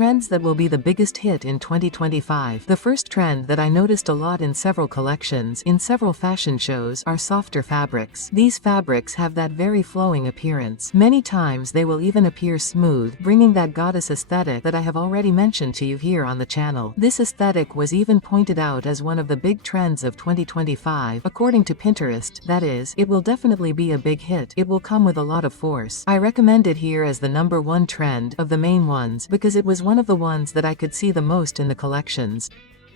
trends that will be the biggest hit in 2025. The first trend that I noticed a lot in several collections, in several fashion shows, are softer fabrics. These fabrics have that very flowing appearance. Many times they will even appear smooth, bringing that goddess aesthetic that I have already mentioned to you here on the channel. This aesthetic was even pointed out as one of the big trends of 2025, according to Pinterest. That is, it will definitely be a big hit. It will come with a lot of force. I recommend it here as the #1 trend of the main ones because it was one of the ones that I could see the most in the collections.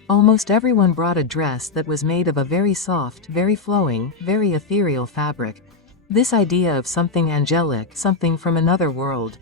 Almost everyone brought a dress that was made of a very soft, very flowing, very ethereal fabric. This idea of something angelic, something from another world.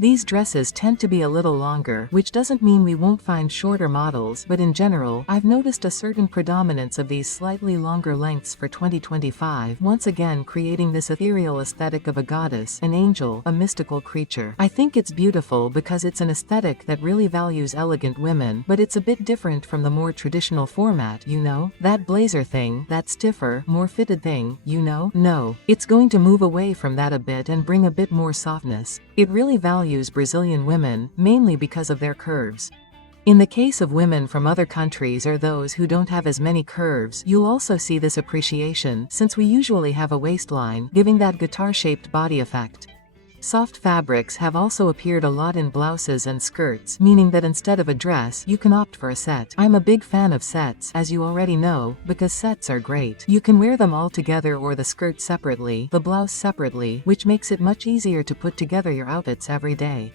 These dresses tend to be a little longer, which doesn't mean we won't find shorter models, but in general, I've noticed a certain predominance of these slightly longer lengths for 2025, once again creating this ethereal aesthetic of a goddess, an angel, a mystical creature. I think it's beautiful because it's an aesthetic that really values elegant women, but it's a bit different from the more traditional format, you know? That blazer thing, that stiffer, more fitted thing, you know? No. It's going to move away from that a bit and bring a bit more softness. It really values Brazilian women, mainly because of their curves. In the case of women from other countries or those who don't have as many curves, you'll also see this appreciation, since we usually have a waistline, giving that guitar-shaped body effect. Soft fabrics have also appeared a lot in blouses and skirts, meaning that instead of a dress, you can opt for a set. I'm a big fan of sets, as you already know, because sets are great. You can wear them all together or the skirt separately, the blouse separately, which makes it much easier to put together your outfits every day.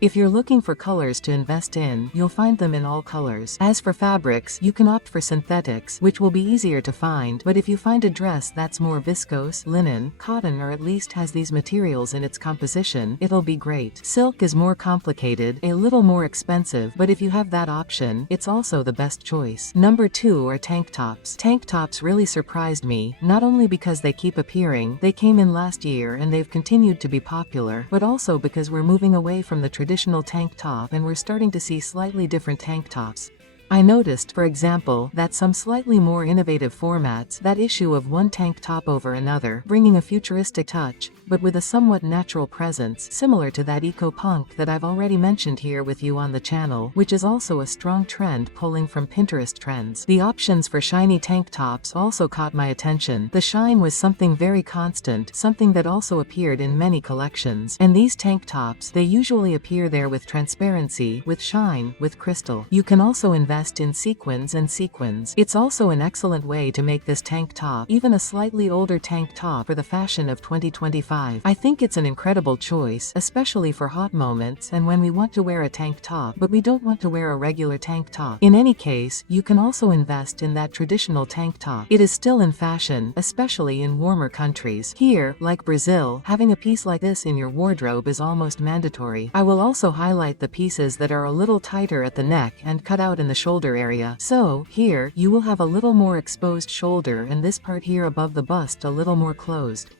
If you're looking for colors to invest in, you'll find them in all colors. As for fabrics, you can opt for synthetics, which will be easier to find, but if you find a dress that's more viscose, linen, cotton, or at least has these materials in its composition, it'll be great. Silk is more complicated, a little more expensive, but if you have that option, it's also the best choice. #2 are tank tops. Tank tops really surprised me, not only because they keep appearing, they came in last year and they've continued to be popular, but also because we're moving away from the traditional tank top and we're starting to see slightly different tank tops. I noticed, for example, that some slightly more innovative formats, that issue of one tank top over another, bringing a futuristic touch, but with a somewhat natural presence, similar to that eco-punk that I've already mentioned here with you on the channel, which is also a strong trend pulling from Pinterest trends. The options for shiny tank tops also caught my attention. The shine was something very constant, something that also appeared in many collections. And these tank tops, they usually appear there with transparency, with shine, with crystal. You can also invest in sequins and sequins. It's also an excellent way to make this tank top, even a slightly older tank top, for the fashion of 2025. I think it's an incredible choice, especially for hot moments and when we want to wear a tank top, but we don't want to wear a regular tank top. In any case, you can also invest in that traditional tank top. It is still in fashion, especially in warmer countries. Here, like Brazil, having a piece like this in your wardrobe is almost mandatory. I will also highlight the pieces that are a little tighter at the neck and cut out in the shoulder area. So, here, you will have a little more exposed shoulder and this part here above the bust a little more closed.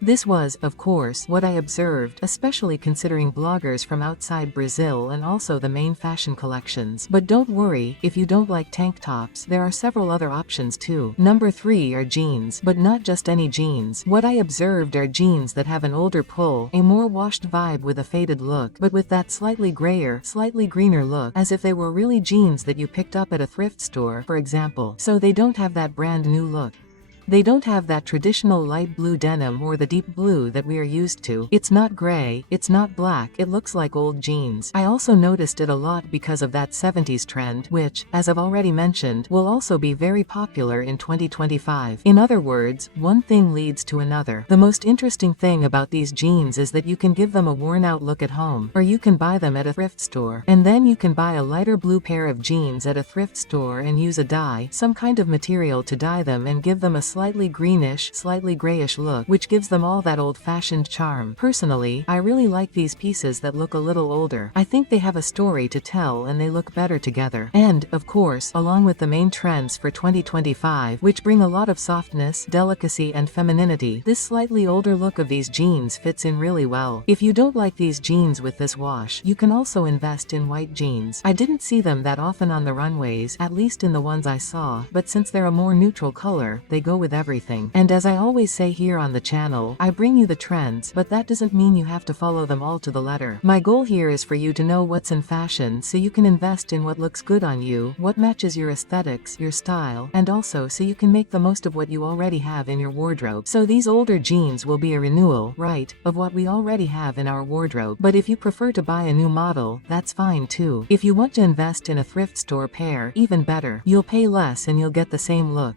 This was, of course, what I observed, especially considering bloggers from outside Brazil and also the main fashion collections. But don't worry, if you don't like tank tops, there are several other options too. #3 are jeans, but not just any jeans. What I observed are jeans that have an older pull, a more washed vibe with a faded look, but with that slightly grayer, slightly greener look, as if they were really jeans that you picked up at a thrift store, for example. So they don't have that brand new look. They don't have that traditional light blue denim or the deep blue that we are used to. It's not gray, it's not black, it looks like old jeans. I also noticed it a lot because of that 70s trend, which, as I've already mentioned, will also be very popular in 2025. In other words, one thing leads to another. The most interesting thing about these jeans is that you can give them a worn-out look at home, or you can buy them at a thrift store. And then you can buy a lighter blue pair of jeans at a thrift store and use a dye, some kind of material to dye them and give them a slightly greenish, slightly grayish look, which gives them all that old-fashioned charm. Personally, I really like these pieces that look a little older. I think they have a story to tell and they look better together. And, of course, along with the main trends for 2025, which bring a lot of softness, delicacy, and femininity, this slightly older look of these jeans fits in really well. If you don't like these jeans with this wash, you can also invest in white jeans. I didn't see them that often on the runways, at least in the ones I saw, but since they're a more neutral color, they go with with everything. And as I always say here on the channel, I bring you the trends, but that doesn't mean you have to follow them all to the letter. My goal here is for you to know what's in fashion so you can invest in what looks good on you, what matches your aesthetics, your style, and also so you can make the most of what you already have in your wardrobe. So these older jeans will be a renewal, right, of what we already have in our wardrobe. But if you prefer to buy a new model, that's fine too. If you want to invest in a thrift store pair, even better. You'll pay less and you'll get the same look.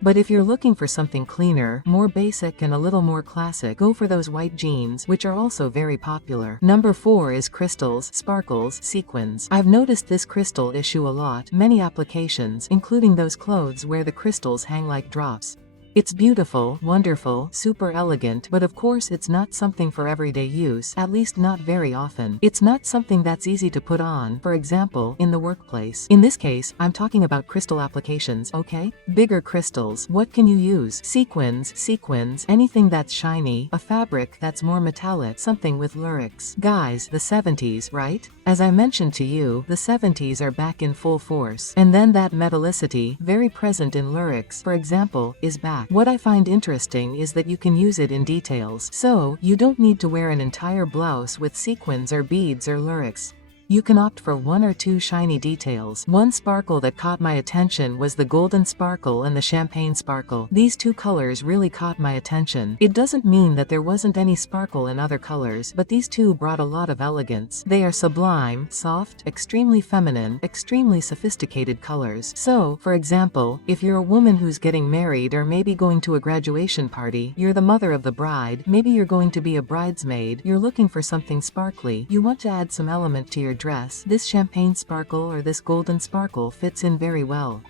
But if you're looking for something cleaner, more basic and a little more classic, go for those white jeans, which are also very popular. Number 4 is crystals, sparkles, sequins. I've noticed this crystal issue a lot, many applications, including those clothes where the crystals hang like drops. It's beautiful, wonderful, super elegant, but of course it's not something for everyday use, at least not very often. It's not something that's easy to put on, for example, in the workplace. In this case, I'm talking about crystal applications, okay? Bigger crystals. What can you use? Sequins, anything that's shiny, a fabric that's more metallic, something with lyrics. Guys, the 70s, right? As I mentioned to you, the 70s are back in full force. And then that metallicity, very present in lyrics, for example, is back. What I find interesting is that you can use it in details. So, you don't need to wear an entire blouse with sequins or beads or lyrics. You can opt for 1 or 2 shiny details. One sparkle that caught my attention was the golden sparkle and the champagne sparkle. These 2 colors really caught my attention. It doesn't mean that there wasn't any sparkle in other colors, but these 2 brought a lot of elegance. They are sublime, soft, extremely feminine, extremely sophisticated colors. So, for example, if you're a woman who's getting married or maybe going to a graduation party, you're the mother of the bride, maybe you're going to be a bridesmaid, you're looking for something sparkly, you want to add some element to your dress, this champagne sparkle or this golden sparkle fits in very well.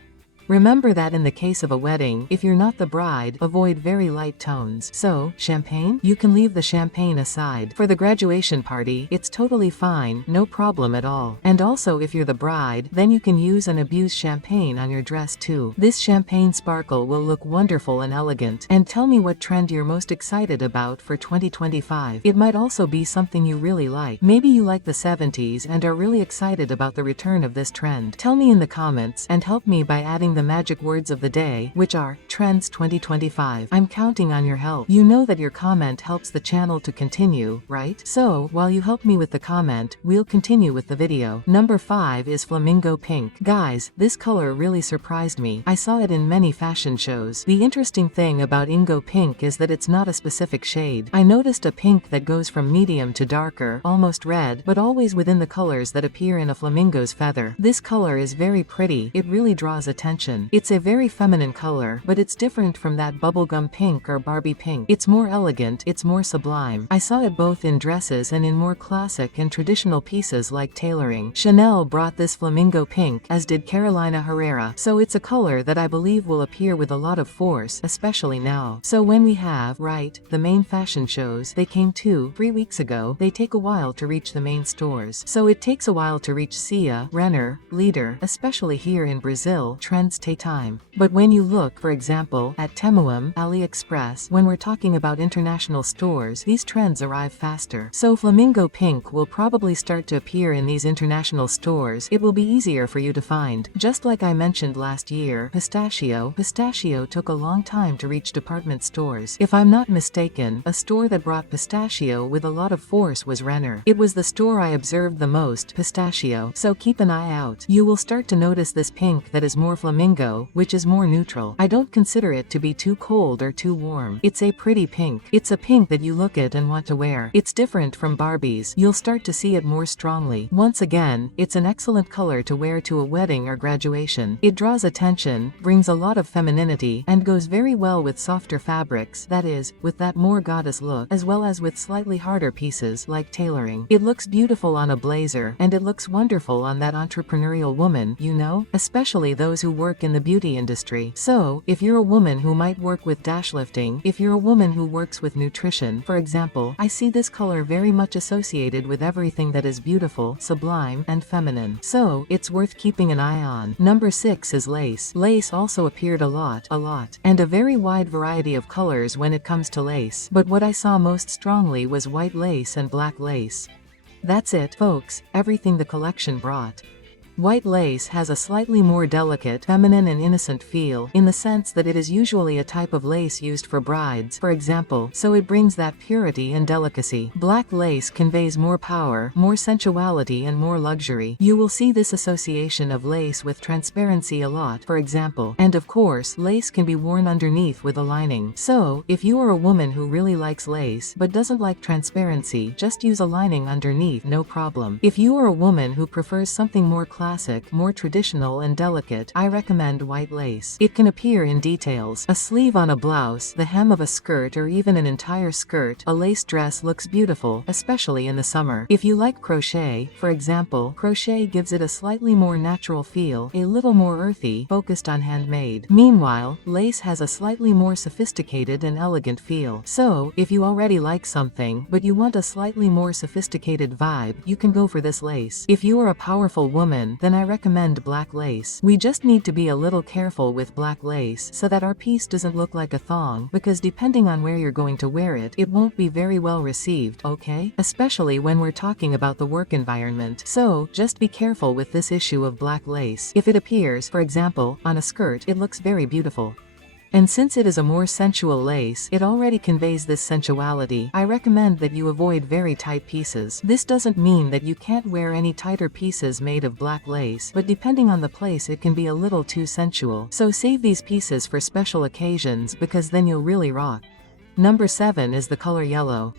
Remember that in the case of a wedding, if you're not the bride, avoid very light tones. So, champagne? You can leave the champagne aside. For the graduation party, it's totally fine, no problem at all. And also if you're the bride, then you can use and abuse champagne on your dress too. This champagne sparkle will look wonderful and elegant. And tell me what trend you're most excited about for 2025. It might also be something you really like. Maybe you like the 70s and are really excited about the return of this trend. Tell me in the comments and help me by adding the magic words of the day, which are Trends 2025. I'm counting on your help. You know that your comment helps the channel to continue, right? So, while you help me with the comment, we'll continue with the video. Number 5 is Flamingo Pink. Guys, this color really surprised me. I saw it in many fashion shows. The interesting thing about Ingo Pink is that it's not a specific shade. I noticed a pink that goes from medium to darker, almost red, but always within the colors that appear in a flamingo's feather. This color is very pretty. It really draws attention. It's a very feminine color, but it's different from that bubblegum pink or Barbie pink. It's more elegant, it's more sublime. I saw it both in dresses and in more classic and traditional pieces like tailoring. Chanel brought this flamingo pink, as did Carolina Herrera, so it's a color that I believe will appear with a lot of force, especially now. So when we have, right, the main fashion shows, they came 2-3 weeks ago, they take a while to reach the main stores. So it takes a while to reach Cia, Renner, Leader, especially here in Brazil, trends take time. But when you look, for example, at Temu, AliExpress, when we're talking about international stores, these trends arrive faster. So flamingo pink will probably start to appear in these international stores. It will be easier for you to find. Just like I mentioned last year, pistachio took a long time to reach department stores. If I'm not mistaken, a store that brought pistachio with a lot of force was Renner. It was the store I observed the most, pistachio. So keep an eye out. You will start to notice this pink that is more flamingo, which is more neutral. I don't consider it to be too cold or too warm. It's a pretty pink. It's a pink that you look at and want to wear. It's different from Barbie's. You'll start to see it more strongly. Once again, it's an excellent color to wear to a wedding or graduation. It draws attention, brings a lot of femininity, and goes very well with softer fabrics, that is, with that more goddess look, as well as with slightly harder pieces like tailoring. It looks beautiful on a blazer, and it looks wonderful on that entrepreneurial woman, you know, especially those who work in the beauty industry. So, if you're a woman who might work with dash lifting, if you're a woman who works with nutrition, for example, I see this color very much associated with everything that is beautiful, sublime, and feminine. So, it's worth keeping an eye on. Number 6 is lace. Lace also appeared a lot, and a very wide variety of colors when it comes to lace. But what I saw most strongly was white lace and black lace. That's it, folks, everything the collection brought. White lace has a slightly more delicate, feminine and innocent feel, in the sense that it is usually a type of lace used for brides, for example, so it brings that purity and delicacy. Black lace conveys more power, more sensuality and more luxury. You will see this association of lace with transparency a lot, for example, and of course, lace can be worn underneath with a lining. So, if you are a woman who really likes lace, but doesn't like transparency, just use a lining underneath, no problem. If you are a woman who prefers something more classic, more traditional and delicate, I recommend white lace. It can appear in details. A sleeve on a blouse, the hem of a skirt or even an entire skirt. A lace dress looks beautiful, especially in the summer. If you like crochet, for example, crochet gives it a slightly more natural feel, a little more earthy, focused on handmade. Meanwhile, lace has a slightly more sophisticated and elegant feel. So, if you already like something, but you want a slightly more sophisticated vibe, you can go for this lace. If you are a powerful woman, then I recommend black lace. We just need to be a little careful with black lace so that our piece doesn't look like a thong, because depending on where you're going to wear it, it won't be very well received, okay? Especially when we're talking about the work environment. So, just be careful with this issue of black lace. If it appears, for example, on a skirt, it looks very beautiful. And since it is a more sensual lace, it already conveys this sensuality. I recommend that you avoid very tight pieces. This doesn't mean that you can't wear any tighter pieces made of black lace, but depending on the place it can be a little too sensual. So save these pieces for special occasions, because then you'll really rock. Number 7 is the color yellow.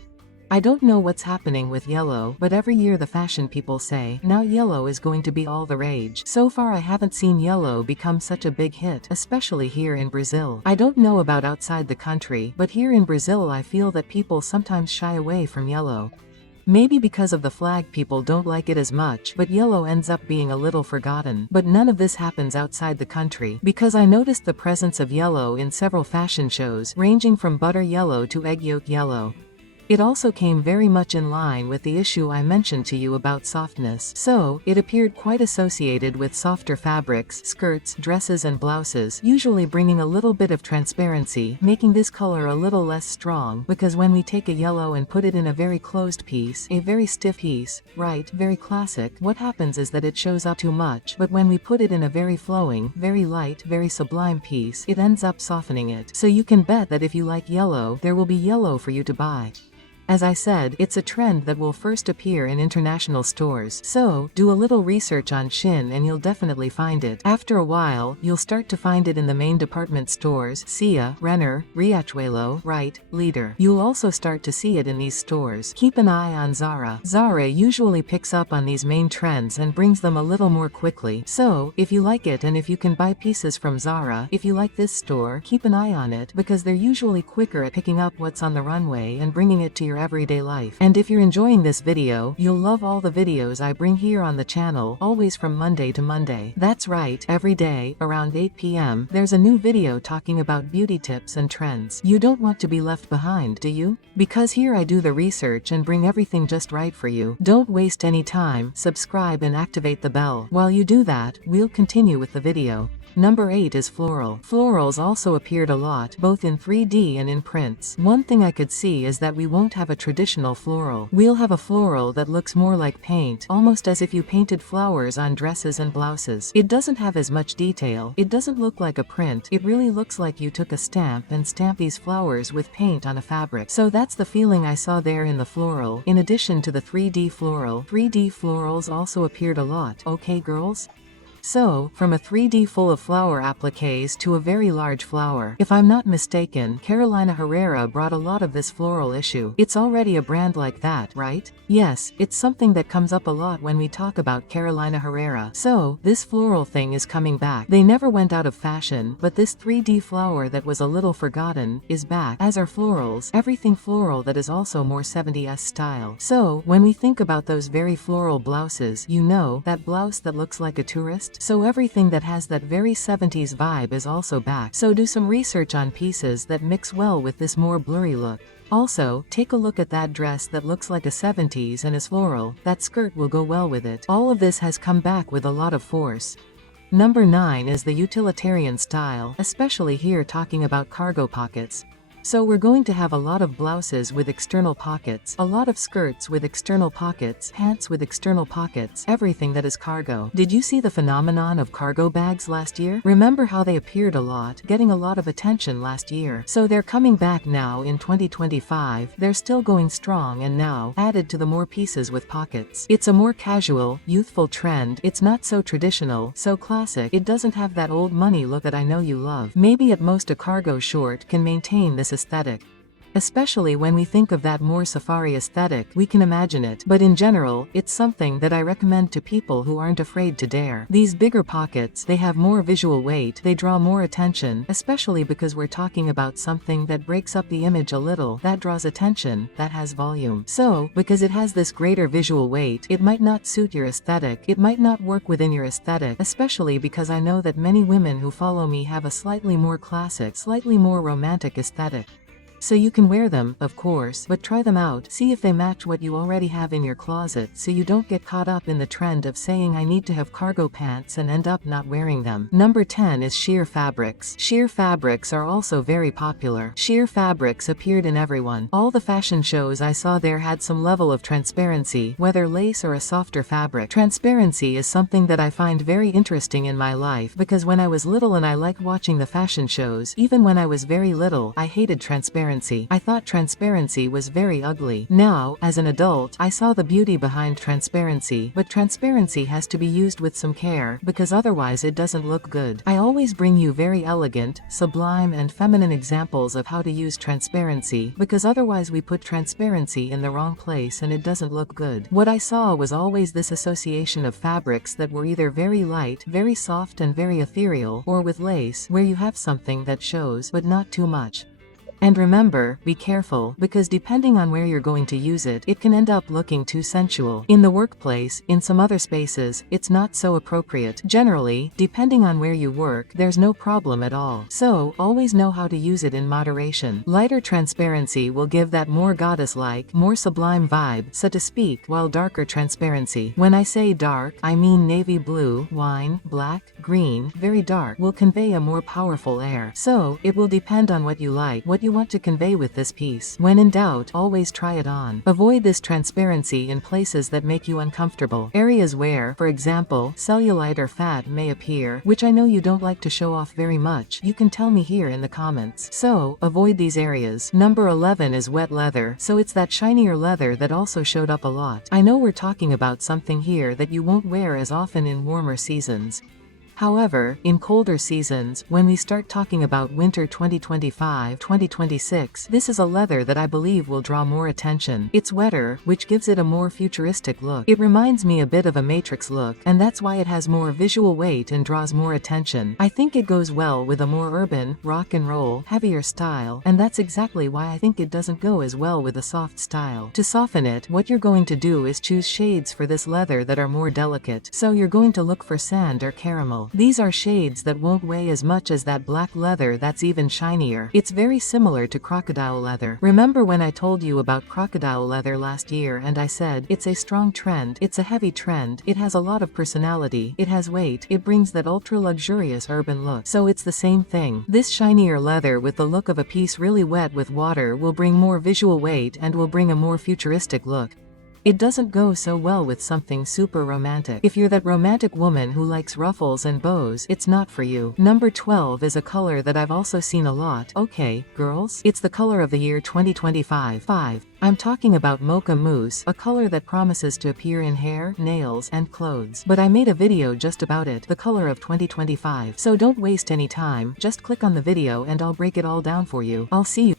I don't know what's happening with yellow, but every year the fashion people say, now yellow is going to be all the rage. So far I haven't seen yellow become such a big hit, especially here in Brazil. I don't know about outside the country, but here in Brazil I feel that people sometimes shy away from yellow. Maybe because of the flag, people don't like it as much, but yellow ends up being a little forgotten. But none of this happens outside the country, because I noticed the presence of yellow in several fashion shows, ranging from butter yellow to egg yolk yellow. It also came very much in line with the issue I mentioned to you about softness. So, it appeared quite associated with softer fabrics, skirts, dresses and blouses, usually bringing a little bit of transparency, making this color a little less strong, because when we take a yellow and put it in a very closed piece, a very stiff piece, right, very classic, what happens is that it shows up too much, but when we put it in a very flowing, very light, very sublime piece, it ends up softening it. So you can bet that if you like yellow, there will be yellow for you to buy. As I said, it's a trend that will first appear in international stores. So, do a little research on Shein and you'll definitely find it. After a while, you'll start to find it in the main department stores, Cia, Renner, Riachuelo, Right, Leader. You'll also start to see it in these stores. Keep an eye on Zara. Zara usually picks up on these main trends and brings them a little more quickly. So, if you like it and if you can buy pieces from Zara, if you like this store, keep an eye on it, because they're usually quicker at picking up what's on the runway and bringing it to your everyday life. And if you're enjoying this video, you'll love all the videos I bring here on the channel, always from Monday to Monday. That's right, every day, around 8 p.m, there's a new video talking about beauty tips and trends. You don't want to be left behind, do you? Because here I do the research and bring everything just right for you. Don't waste any time, subscribe and activate the bell. While you do that, we'll continue with the video. Number 8 is floral. Florals also appeared a lot, both in 3D and in prints. One thing I could see is that we won't have a traditional floral. We'll have a floral that looks more like paint, almost as if you painted flowers on dresses and blouses. It doesn't have as much detail. It doesn't look like a print. It really looks like you took a stamp and stamped these flowers with paint on a fabric. So that's the feeling I saw there in the floral. In addition to the 3D floral, 3D florals also appeared a lot, okay girls? So, from a 3D full of flower appliques to a very large flower. If I'm not mistaken, Carolina Herrera brought a lot of this floral issue. It's already a brand like that, right? Yes, it's something that comes up a lot when we talk about Carolina Herrera. So, this floral thing is coming back. They never went out of fashion, but this 3D flower that was a little forgotten is back, as are florals, everything floral that is also more 70s style. So, when we think about those very floral blouses, you know, that blouse that looks like a tourist? So everything that has that very 70s vibe is also back. So do some research on pieces that mix well with this more blurry look. Also, take a look at that dress that looks like a 70s and is floral. That skirt will go well with it. All of this has come back with a lot of force. Number 9 is the utilitarian style, especially here talking about cargo pockets. So we're going to have a lot of blouses with external pockets, a lot of skirts with external pockets, pants with external pockets, everything that is cargo. Did you see the phenomenon of cargo bags last year? Remember how they appeared a lot, getting a lot of attention last year. So they're coming back now in 2025, they're still going strong and now, added to the more pieces with pockets. It's a more casual, youthful trend, it's not so traditional, so classic, it doesn't have that old money look that I know you love. Maybe at most a cargo short can maintain this aesthetic. Especially when we think of that more safari aesthetic, we can imagine it. But in general, it's something that I recommend to people who aren't afraid to dare. These bigger pockets, they have more visual weight, they draw more attention, especially because we're talking about something that breaks up the image a little, that draws attention, that has volume. So, because it has this greater visual weight, it might not suit your aesthetic, it might not work within your aesthetic, especially because I know that many women who follow me have a slightly more classic, slightly more romantic aesthetic. So you can wear them, of course, but try them out, see if they match what you already have in your closet so you don't get caught up in the trend of saying I need to have cargo pants and end up not wearing them. Number 10 is sheer fabrics. Sheer fabrics are also very popular. Sheer fabrics appeared in everyone. All the fashion shows I saw there had some level of transparency, whether lace or a softer fabric. Transparency is something that I find very interesting in my life because when I was little and I liked watching the fashion shows, even when I was very little, I hated transparency. I thought transparency was very ugly. Now, as an adult, I saw the beauty behind transparency, but transparency has to be used with some care, because otherwise it doesn't look good. I always bring you very elegant, sublime and feminine examples of how to use transparency, because otherwise we put transparency in the wrong place and it doesn't look good. What I saw was always this association of fabrics that were either very light, very soft and very ethereal, or with lace, where you have something that shows, but not too much. And remember, be careful, because depending on where you're going to use it, it can end up looking too sensual. In the workplace, in some other spaces, it's not so appropriate. Generally, depending on where you work, there's no problem at all. So, always know how to use it in moderation. Lighter transparency will give that more goddess-like, more sublime vibe, so to speak, while darker transparency. When I say dark, I mean navy blue, wine, black, green, very dark, will convey a more powerful air. So, it will depend on what you like, what you want to convey with this piece. When in doubt, always try it on. Avoid this transparency in places that make you uncomfortable. Areas where, for example, cellulite or fat may appear, which I know you don't like to show off very much, you can tell me here in the comments. So, avoid these areas. Number 11 is wet leather, so it's that shinier leather that also showed up a lot. I know we're talking about something here that you won't wear as often in warmer seasons. However, in colder seasons, when we start talking about winter 2025-2026, this is a leather that I believe will draw more attention. It's wetter, which gives it a more futuristic look. It reminds me a bit of a Matrix look, and that's why it has more visual weight and draws more attention. I think it goes well with a more urban, rock and roll, heavier style, and that's exactly why I think it doesn't go as well with a soft style. To soften it, what you're going to do is choose shades for this leather that are more delicate. So you're going to look for sand or caramel. These are shades that won't weigh as much as that black leather that's even shinier. It's very similar to crocodile leather. Remember when I told you about crocodile leather last year and I said, it's a strong trend, it's a heavy trend, it has a lot of personality, it has weight, it brings that ultra luxurious urban look. So it's the same thing. This shinier leather with the look of a piece really wet with water will bring more visual weight and will bring a more futuristic look. It doesn't go so well with something super romantic. If you're that romantic woman who likes ruffles and bows, it's not for you. Number 12 is a color that I've also seen a lot. Okay, girls, it's the color of the year 2025. I'm talking about mocha mousse, a color that promises to appear in hair, nails, and clothes. But I made a video just about it, the color of 2025. So don't waste any time, just click on the video and I'll break it all down for you. I'll see you.